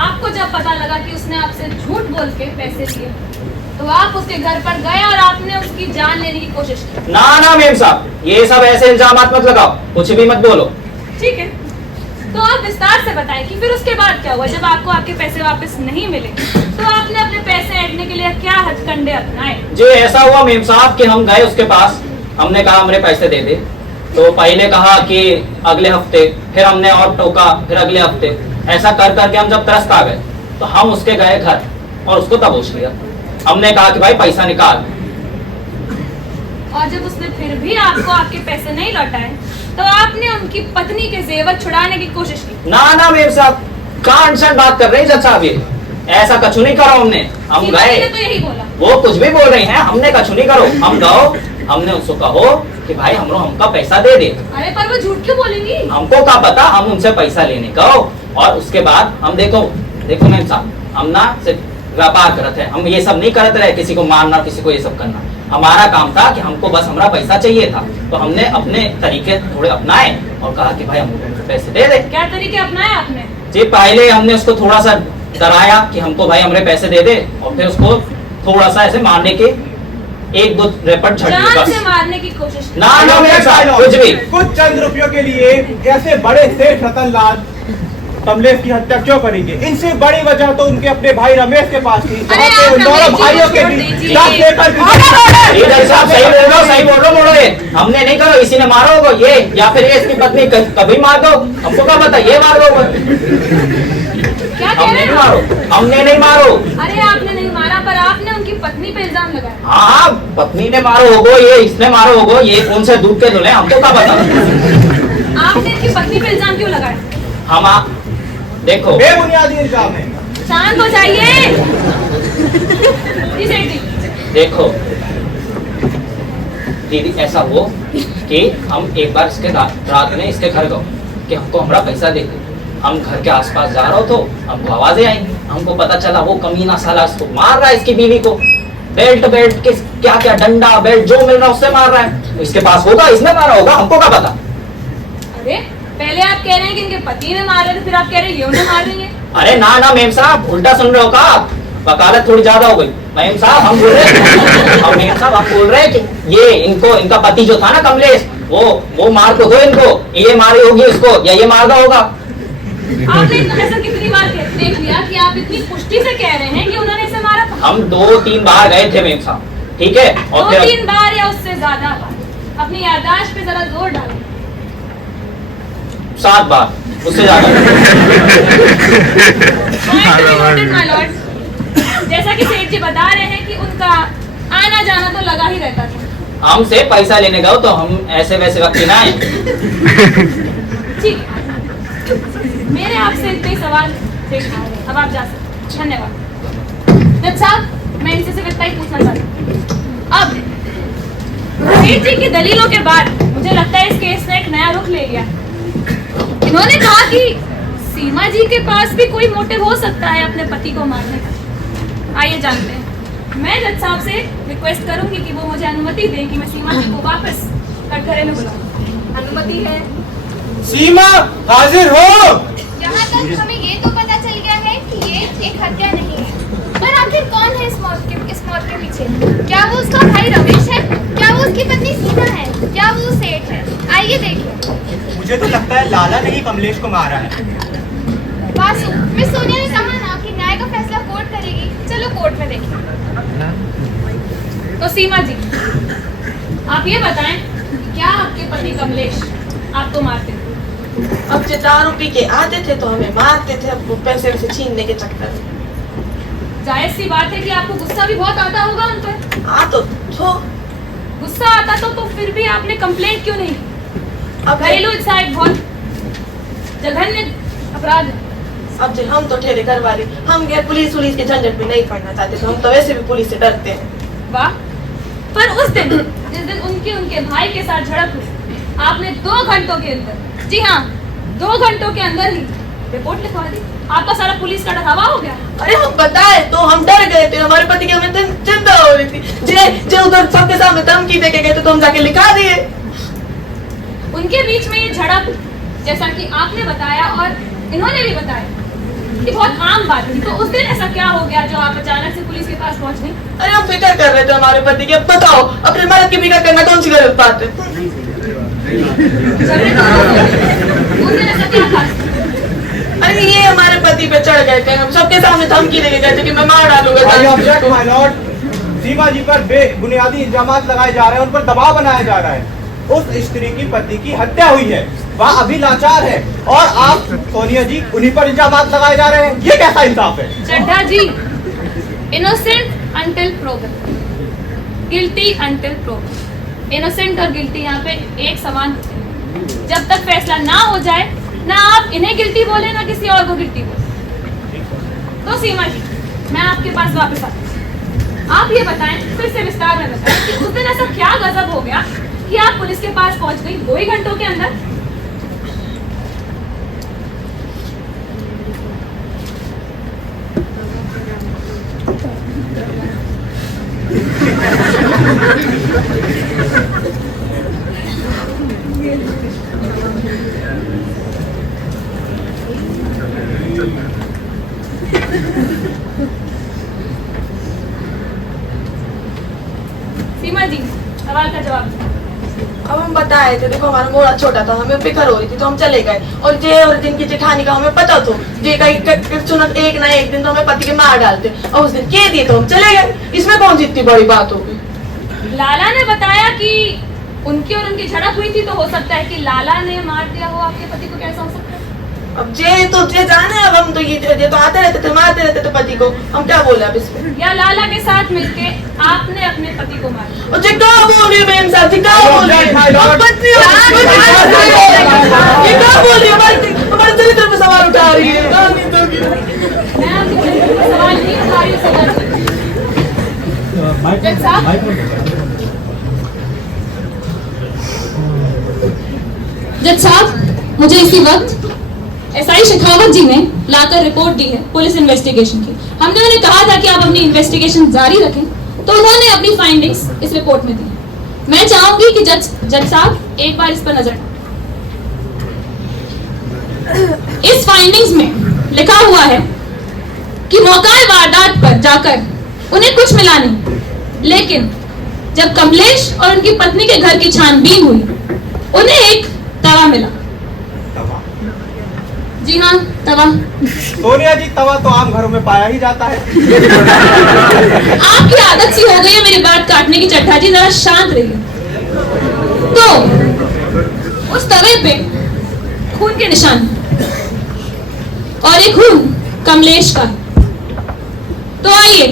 आपको जब पता लगा कि उसने आपसे झूठ बोल के पैसे लिए, तो आप उसके घर पर गए और आपने उसकी जान लेने की कोशिश की। ना ना मेम साहब, ये सब ऐसे इल्जामात मत लगाओ, कुछ भी मत बोलो। ठीक है, तो आप विस्तार से बताएं कि फिर उसके बाद क्या हुआ। जब आपको आपके पैसे वापस नहीं मिले तो आपने अपने पैसे ऐंठने के लिए क्या हथकंडे अपनाए? जी, ऐसा हुआ मेम साहब कि हम गए उसके पास, हमने कहा हमारे पैसे दे दे। तो पहले कहा कि अगले हफ्ते, फिर हमने और टोका, फिर अगले हफ्ते। ऐसा कर करके हम जब त्रस्त आ गए तो हम उसके गए घर और उसको दबोच लिया। हमने कहा कि भाई पैसा निकाल। और जब उसने फिर भी आपको आपके पैसे नहीं लौटाए तो आपने उनकी पत्नी के जेवर छुड़ाने की कोशिश की। ना ना मेम साहब, कहाँ अनशन बात कर रहे हैं जज साहब? ये ऐसा कछु नहीं करो हमने। हम सीमा गए, जी ने तो यही बोला। वो कुछ भी बोल रही हैं, हमने कछु नहीं करो। हम गओ, हमने उसको कहो कि भाई हमका पैसा दे दे। अरे पर वो झूठ क्यों बोलेंगी? हमको क्या पता, हम उनसे पैसा लेने कहो। और उसके बाद हम देखो मेम साहब, हम ना सिर्फ व्यापार करते हैं, हम ये सब नहीं करते रहे, किसी को मारना, किसी को ये सब करना। हमारा काम था कि हमको बस हमारा पैसा चाहिए था। तो हमने अपने तरीके थोड़े अपनाए और कहा कि भाई हमको पैसे दे दे। क्या तरीके अपनाए आपने? जी, पहले हमने उसको थोड़ा सा डराया कि हमको भाई हमारे पैसे दे दे, और फिर उसको थोड़ा सा ऐसे मारने के 1-2 रेपट झटके जान बस। से मारने की कोशिश की। ना ना मेम साहब, कुछ भी। कुछ चंद रुपयों के लिए ऐसे बड़े सेठ रतनलाल कमलेश की हत्या क्यों करेंगे? इनसे बड़ी वजह तो उनके अपने भाई रमेश के पास थी, जहाँ पे उन दोनों भाइयों के बीच दस एकड़ ये जज साहब सही बोल रहे हो, सही बोल रहे हो, बोलो। ये हमने नहीं करो, इसी ने मारा होगा ये, या फिर ये इसकी पत्नी कभी मार दो। हमको क्या पता, ये मार दो। क्या कह हमने रहे नहीं हैं? मारो, हमने नहीं मारो। अरे आपने नहीं मारा, पर आपने उनकी पत्नी पे इल्जाम लगाया। हाँ, पत्नी ने मारो होगो, ये इसने मारो होगो, ये कौन से दूध के धुले, हमको क्या पता। आपने इनकी पत्नी पे इल्जाम क्यों लगाया? हम देखो, बेबुनियादी इल्जाम है। शांत हो जाइए। जी सेठ जी। देखो दीदी, ऐसा हो कि हम एक बार इसके रात में इसके घर गए कि हमको हमारा पैसा दे दे। हम घर के आसपास जा रहे हो तो हमको आवाजें आई, हमको पता चला वो कमीना साला इसको मार रहा है, इसकी बीवी को। बेल्ट बेल्ट किस क्या क्या डंडा बेल्ट जो मिल रहा है उससे मार रहा है। इसके पास होगा, इसने मारा होगा, हमको क्या पता। अरे पहले आप कह रहे हैं कि इनके पति ने मारा, तो फिर आप कह रहे हैं ये उन्हें मार रही है। अरे ना ना मेम साहब, उल्टा सुन रहे हो का? वकालत थोड़ी ज्यादा हो गई। मेम साहब हम बोल रहे हैं और मेम साहब हम बोल रहे हैं कि ये इनको इनका पति जो था ना कमलेश, वो मार को दो इनको, ये मारी होगी इसको या ये मारदा होगा। आपने ऐसा कितनी बार देख लिया कि आप इतनी पुष्टि से कह रहे हैं कि उन्होंने इसे मारा था? हम 2-3 बार गए थे मेम साहब, ठीक है? और 2-3 बार या उससे ज्यादा बार? अपनी याददाश्त पे जरा जोर डालें। 7 बार, उससे ज्यादा। माय लॉर्ड, जैसा कि सेठ जी बता रहे हैं कि उनका आना जाना तो लगा ही रहता था। हमसे पैसा लेने गए तो हम ऐसे वैसे वक्त ना आए। ठीक है, मेरे आपसे इतने सवाल थे, अब आप जा सकते। धन्यवाद। जज साहब, मैं इनसे सिर्फ इतना ही पूछना चाहती हूँ। अब सेठ जी की दलीलों के बाद मुझे लगता है इस केस ने एक नया रुख ले लिया। इन्होंने कहा कि सीमा जी के पास भी कोई मोटिव हो सकता है अपने पति को मारने का। आइए जानते हैं। मैं जज साहब से रिक्वेस्ट करूंगी कि वो मुझे अनुमति दें कि मैं सीमा जी को वापस कटघरे में बुलाऊं। अनुमति है? सीमा हाजिर हो। यहाँ तक हमें ये तो पता चल गया है कि ये एक हत्या नहीं है, पर आखिर कौन है इस मौत के पीछे? क्या वो उसका भाई रमेश है? क्या वो उसकी पत्नी सीमा है? क्या वो सेठ है? आइए देखिए। मुझे तो लगता है लाला ने ही कमलेश को मारा है। वासु, मिस सोनिया ने कहा ना कि न्याय का फैसला कोर्ट करेगी। चलो कोर्ट में देखें। तो सीमा जी, आप ये बताएं, क्या आपके पति कमलेश आपको मारते थे? अब जो दारू पी के आते थे तो हमें मारते थे, अब वो पैसे वैसे छीनने के चक्कर में। जायज सी बात है कि आपको गुस्सा भी बहुत आता होगा उन पर। तो गुस्सा आता तो फिर भी आपने कंप्लेंट क्यों नहीं? अब घरेलू हिंसा एक बहुत जघन्य अपराध है। अब जो हम तो ठहरे घर वाले, हम गए पुलिस के झंझट में नहीं पड़ना चाहते थे। हम तो वैसे भी पुलिस से डरते हैं। वाह, पर उस दिन जिस दिन उनके भाई के साथ झड़प हुई, आपने 2 घंटों के अंदर, जी हाँ 2 घंटों के अंदर ही रिपोर्ट लिखवा दी। आपका सारा पुलिस का डरावा हो गया। अरे हम बताए तो हम डर गए थे, हमारे पति की हमें चिंता हो रही थी। जे उधर सबके सामने धमकी दे के गए थे तो हम जाके लिखा दिए। उनके बीच में ये झड़प, जैसा कि आपने बताया और इन्होंने भी बताया, ये बहुत आम बात थी। तो उस दिन ऐसा क्या हो गया जो आप अचानक से पुलिस के पास पहुंच गई? अरे हम फिक्र कर रहे थे हमारे पति की। अब बताओ, अपने मर्द की फिक्र करना कौन सी गलत बात है? उस दिन ऐसा क्या था? अरे ये हमारे पति पे चढ़ गए थे, हम सबके सामने धमकी दे के गए थे कि मैं मार डालूंगा। माय लॉर्ड, सीमा जी पर बेबुनियादी इल्जामात लगाए जा रहे हैं, उन पर दबाव बनाया जा रहा है। उस स्त्री की पति की हत्या हुई है, वह अभी लाचार है और आप सोनिया जी उन्हीं पर इल्जामात लगाए जा रहे हैं। ये कैसा इंसाफ है? Chadha ji, innocent until proven, guilty until proven. Innocent और गिल्टी यहाँ पे एक समान होते हैं। जब तक फैसला ना हो जाए, ना आप इन्हें गिल्टी बोले ना किसी और को गिल्टी बोले। तो सीमा जी, मैं आपके पास वापस आती हूँ। आप ये बताएं, फिर से विस्तार में बताएं कि उस दिन ऐसा क्या गजब हो गया कि आप पुलिस के पास पहुंच गई 2 ही घंटों के अंदर? सीमा जी, सवाल का जवाब। अब हम बताए थे, देखो हमारा मोड़ा छोटा था, हमें फिक्र हो रही थी तो हम चले गए। और जे और जिनकी जेठानी का हमें पता तो जे कहीं सुनत एक ना एक दिन तो हमें पति के मार डालते, और उस दिन कह दिए तो हम चले गए। इसमें कौन सी इतनी बड़ी बात हो गई? लाला ने बताया कि उनकी और उनकी झड़प हुई थी, तो हो सकता है कि लाला ने मार दिया हो आपके पति को। कैसा हो सकता है? अब जे जाने, अब हम तो ये तो आते रहते थे, मारते रहते थे पति को। हम क्या बोले अब इसमें? या लाला के साथ मिलके आपने अपने पति को मारा? और जी क्या बोल रही है मेम साहब, जी क्या बोल रही है? ये क्या बोल रही है? हमारे चरित्र पे सवाल उठा रही है। मैं आपके चरित्र पे सवाल नहीं उठा रही हूँ। जज साहब, जज साहब, मुझे इसी वक्त एसआई शेखावत जी ने लाकर रिपोर्ट दी है पुलिस इन्वेस्टिगेशन की। हमने उन्हें कहा था कि आप अपनी इन्वेस्टिगेशन जारी रखें। तो उन्होंने अपनी फाइंडिंग्स इस रिपोर्ट में दी। मैं चाहूंगी कि जज साहब एक बार इस पर नजर डालें। इस फाइंडिंग्स में लिखा हुआ है कि मौका वारदात पर जाकर उन्हें कुछ मिला नहीं, लेकिन जब कमलेश और उनकी पत्नी के घर की छानबीन हुई उन्हें एक तवा मिला। जी हाँ, तवा। सोनिया जी, तवा तो आम घरों में पाया ही जाता है। आपकी आदत सी हो गई है मेरी बात काटने की। चड्ढा जी जरा शांत रहिए। तो उस तवे पे खून के निशान और एक खून कमलेश का। तो आइए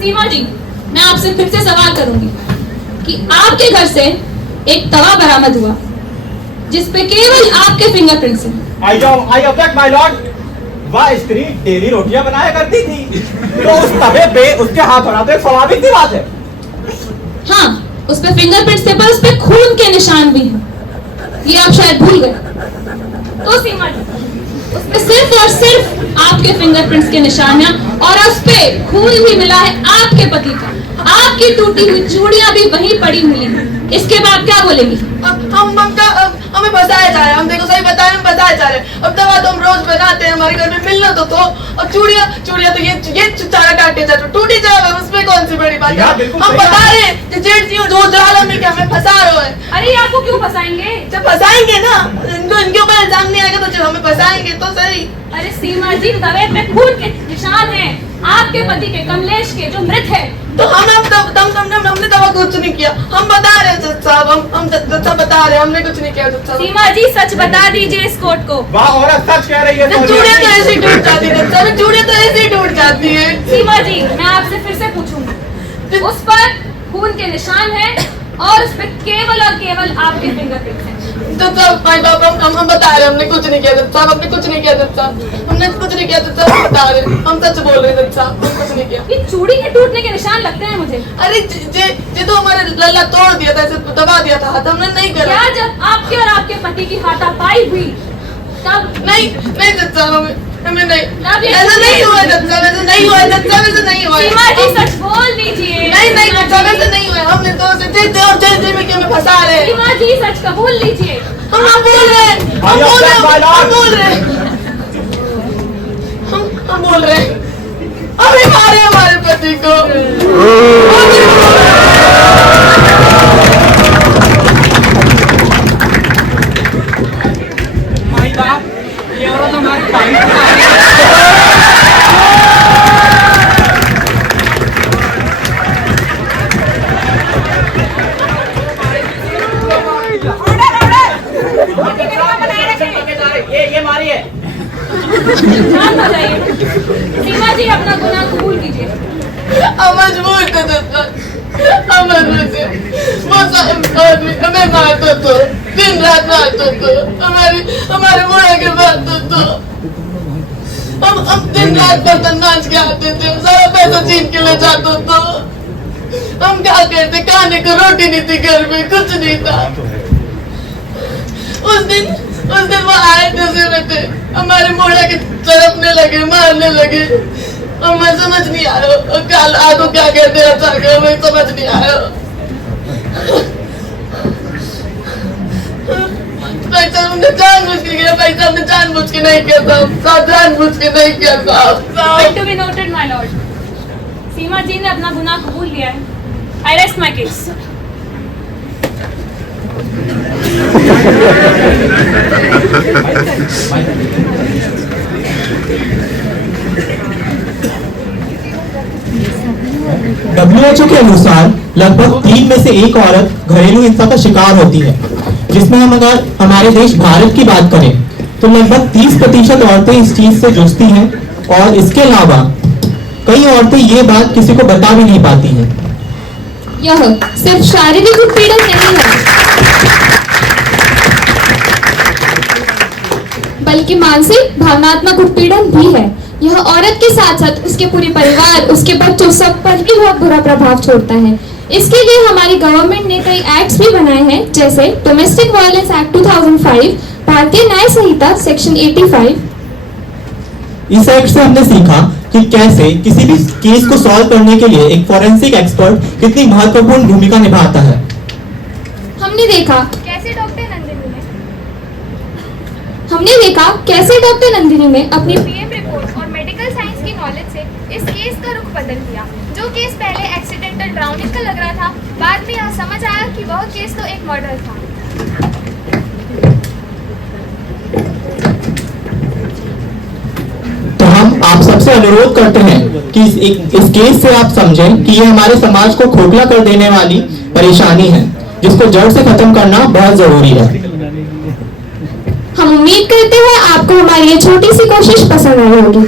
सीमा जी, मैं आपसे फिर से सवाल करूंगी कि आपके घर से एक तवा बरामद हुआ जिस पे केवल आपके फिंगरप्रिंट्स हैं। I object my Lord. वह स्त्री डेली रोटियां बनाया करती थी, तो उस तवे पे उसके हाथ होना तो एक स्वाभाविक सी बात है। हाँ, उस पे फिंगरप्रिंट्स थे, पर उस पे खून के निशान भी हैं। ये आप शायद भूल गए। तो सीमा जी, उस पे सिर्फ और सिर्फ आपके फिंगरप्रिंट्स के निशान हैं और उस पे खून भी मिला है आपके पति का। आपकी टूटी हुई चूड़ियां भी वहीं पड़ी मिली हैं। इसके बाद क्या बोलेंगी? हमें फंसाया जा रहा है। हम देखो सही बताए, हम फंसाए जा रहे हैं। अब दवा तो हम रोज बनाते हैं, हमारे घर में मिलना तो और चूड़ियां तो ये चारा काटे जा टूटी जा, उसमें कौन सी बड़ी बात है। हम बता रहे हैं जेठ जी जो जाल में क्या हमें फंसा रहे हैं। अरे आपको क्यों फंसाएंगे? जब फंसाएंगे ना, इनके ऊपर इल्जाम नहीं आएगा तो जब हमें फंसाएंगे तो सही। अरे सीमा जी, तवे पे खून के निशान हैं आपके पति के, कमलेश के, जो मृत है। तो हमने दवा कुछ नहीं किया। हम बता रहे हैं जज साहब, हम जज साहब बता रहे हैं, हमने कुछ नहीं किया जज साहब। सीमा जी, सच बता दीजिए इस कोर्ट को। वाह औरत, सच कह रही है। चूड़ियां तो ऐसे ही टूट जाती है जज साहब, चूड़ियां तो ऐसे ही टूट जाती है। सीमा जी, मैं आपसे फिर से पूछूंगी, उस पर खून के निशान हैं और उस पर केवल और केवल आपके फिंगरप्रिंट्स हैं। जज साहब, माय बाप, हम बता रहे हैं, हमने कुछ नहीं किया जज साहब, हमने कुछ नहीं किया जज साहब, हमने कुछ नहीं किया जज साहब, हम बता रहे हैं, हम सच बोल रहे हैं जज साहब, हम कुछ नहीं किया। ये चूड़ी के टूटने के निशान लगते हैं मुझे। अरे जे तो हमारे लल्ला तोड़ दिया था, ऐसे दबा दिया था हाथ, हमने नहीं करा। क्या जब आपके और आपके पति की हाथापाई हुई तब? नहीं जज साहब, हमें नहीं, ऐसा नहीं हुआ जज साहब, ऐसा नहीं हुआ जज साहब, ऐसा नहीं हुआ। सीमा जी, सच बोल दीजिए। नहीं जज साहब, ऐसा नहीं हुआ। हमने तो जेल में क्यों फंसा रहे हैं। सीमा जी, सच कबूल लीजिए। हम बोल रहे हैं, हम बोल रहे हैं, हम बोल रहे हैं, अभी मारे हमारे पति को। माई बाप, ये औरत हमारी तारीफ ये मारी है। शांत हो जाइए। सीमा जी, अपना गुनाह कबूल कीजिए। हम मजबूर थे जज साहब, हम मजबूर थे। वो आदमी हमें मारता तो, दिन रात मारता तो, हमारे मुड़ा के मारता तो। हम दिन रात बर्तन मांज के आते थे, सारा पैसा छीन के ले जाता तो। हम क्या करते, खाने को रोटी नहीं थी घर में, कुछ नहीं था। उस दिन वो आए थे, हमारे मोड़ा के तरफने लगे, मारने लगे। हमें समझ नहीं आ रहा आगो क्या कहते हैं, अच्छा हमें समझ नहीं आ रहा। भाई साहब, हमने जानबूझ के किया, भाई साहब ने जानबूझ के नहीं किया साहब, जानबूझ के नहीं किया साहब। To be noted my lord, Seema ji ने अपना गुनाह कबूल लिया है। I rest my case. WHO के अनुसार लगभग 3 में से 1 औरत घरेलू हिंसा का शिकार होती है, जिसमें हम अगर हमारे देश भारत की बात करें तो लगभग 30% औरतें इस चीज से जूझती हैं और इसके अलावा कई औरतें ये बात किसी को बता भी नहीं पाती हैं। यह सिर्फ शारीरिक उत्पीड़न नहीं है, बल्कि मानसिक भावनात्मक उत्पीड़न भी है। यह औरत के साथ साथ उसके पूरे परिवार, उसके बच्चों, सब पर भी बहुत बुरा प्रभाव छोड़ता है। इसके लिए हमारी गवर्नमेंट ने कई एक्ट्स भी बनाए हैं, जैसे डोमेस्टिक वायलेंस एक्ट 2005, भारतीय न्याय संहिता सेक्शन 85। इस एक्ट से हमने सीखा कि कैसे किसी भी केस को सॉल्व करने के लिए एक फॉरेंसिक एक्सपर्ट कितनी महत्वपूर्ण भूमिका निभाता है। हमने देखा कैसे डॉक्टर नंदिनी ने अपनी पीएम रिपोर्ट और मेडिकल साइंस की नॉलेज से इस केस का रुख बदल दिया। जो केस पहले एक्सीडेंटल ड्राउनिंग का लग रहा था, बाद में यह समझ आया कि वह केस तो एक मर्डर था। तो हम आप सबसे अनुरोध करते हैं कि इस केस से आप समझें कि ये हमारे समाज को खोखला कर देने वाली परेशानी है, जिसको जड़ से खत्म करना बहुत जरूरी है। हम उम्मीद करते हैं आपको हमारी ये छोटी सी कोशिश पसंद आई होगी।